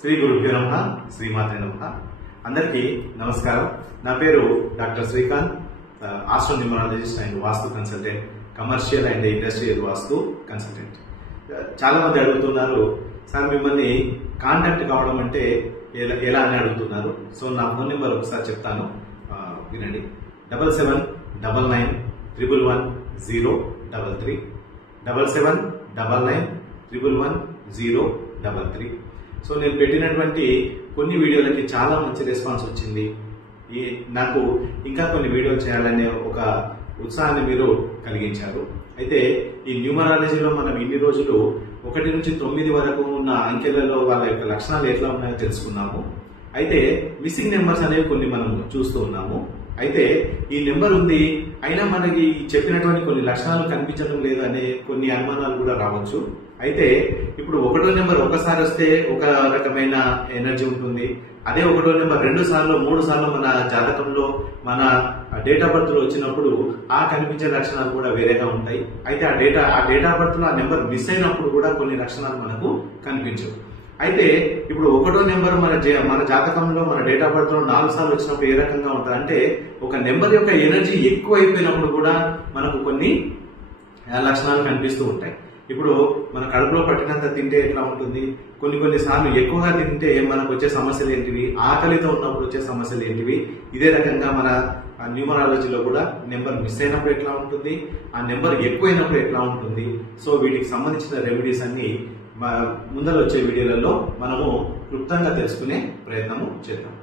శ్రీ గురుభ్యో నమః శ్రీమాత్రే నమః అందరికీ నమస్కారం. నా పేరు doctor Srikanth, astronumerologist and vastu consultant, commercial and industrial vastu consultant. చాలా మంది అడుగుతున్నారు, సార్ మిమ్మల్ని కాంటాక్ట్ కావడం అంటే ఎలా అని అడుగుతున్నారు. సో నా ఫోన్ నెంబర్ ఒకసారి చెప్తాను, వినండి. 7799111033 7799111033. సో నేను పెట్టినటువంటి కొన్ని వీడియోలకి చాలా మంచి రెస్పాన్స్ వచ్చింది. నాకు ఇంకా కొన్ని వీడియోలు చేయాలనే ఒక ఉత్సాహాన్ని మీరు కలిగించారు. అయితే ఈ న్యూమరాలజీలో మనం ఇన్ని రోజులు 1 నుంచి 9 వరకు ఉన్న అంకెలలో వాళ్ళ యొక్క లక్షణాలు ఎట్లా ఉన్నాయో తెలుసుకున్నాము. అయితే మిస్సింగ్ నెంబర్స్ అనేవి కొన్ని మనం చూస్తూ ఉన్నాము. అయితే ఈ నెంబర్ ఉంది, అయినా మనకి చెప్పినటువంటి కొన్ని లక్షణాలు కనిపించడం లేదు అనే కొన్ని అనుమానాలు కూడా రావచ్చు. అయితే ఇప్పుడు 1వ నెంబర్ ఒకసారి వస్తే ఒక రకమైన ఎనర్జీ ఉంటుంది. అదే 1వ నెంబర్ 2 సార్లు 3 సార్లు మన జాతకంలో మన డేట్ ఆఫ్ బర్త్ లో వచ్చినప్పుడు ఆ కనిపించే లక్షణాలు కూడా వేరేగా ఉంటాయి. అయితే ఆ డేట్ ఆఫ్ బర్త్ లో ఆ నెంబర్ మిస్ అయినప్పుడు కూడా కొన్ని లక్షణాలు మనకు కనిపించవు. అయితే ఇప్పుడు 1వ నెంబర్ మన జాతకంలో మన డేట్ ఆఫ్ బర్త్ లో 4 సార్లు వచ్చినప్పుడు ఏ రకంగా ఉంటుంది అంటే, ఒక నెంబర్ యొక్క ఎనర్జీ ఎక్కువ అయిపోయినప్పుడు కూడా మనకు కొన్ని లక్షణాలు కనిపిస్తూ ఉంటాయి. ఇప్పుడు మన కడుపులో పట్టినంత తింటే ఎట్లా ఉంటుంది, కొన్ని సార్లు ఎక్కువగా తింటే మనకు వచ్చే సమస్యలు ఏంటివి, ఆకలితో ఉన్నప్పుడు వచ్చే సమస్యలు ఏంటివి, ఇదే రకంగా మన న్యూమరాలజీలో కూడా నెంబర్ మిస్ అయినప్పుడు ఎట్లా ఉంటుంది, ఆ నెంబర్ ఎక్కువైనప్పుడు ఎట్లా ఉంటుంది. సో వీటికి సంబంధించిన రెమెడీస్ అన్ని ముందర వచ్చే వీడియోలలో మనము క్లుప్తంగా తెలుసుకునే ప్రయత్నము చేద్దాం.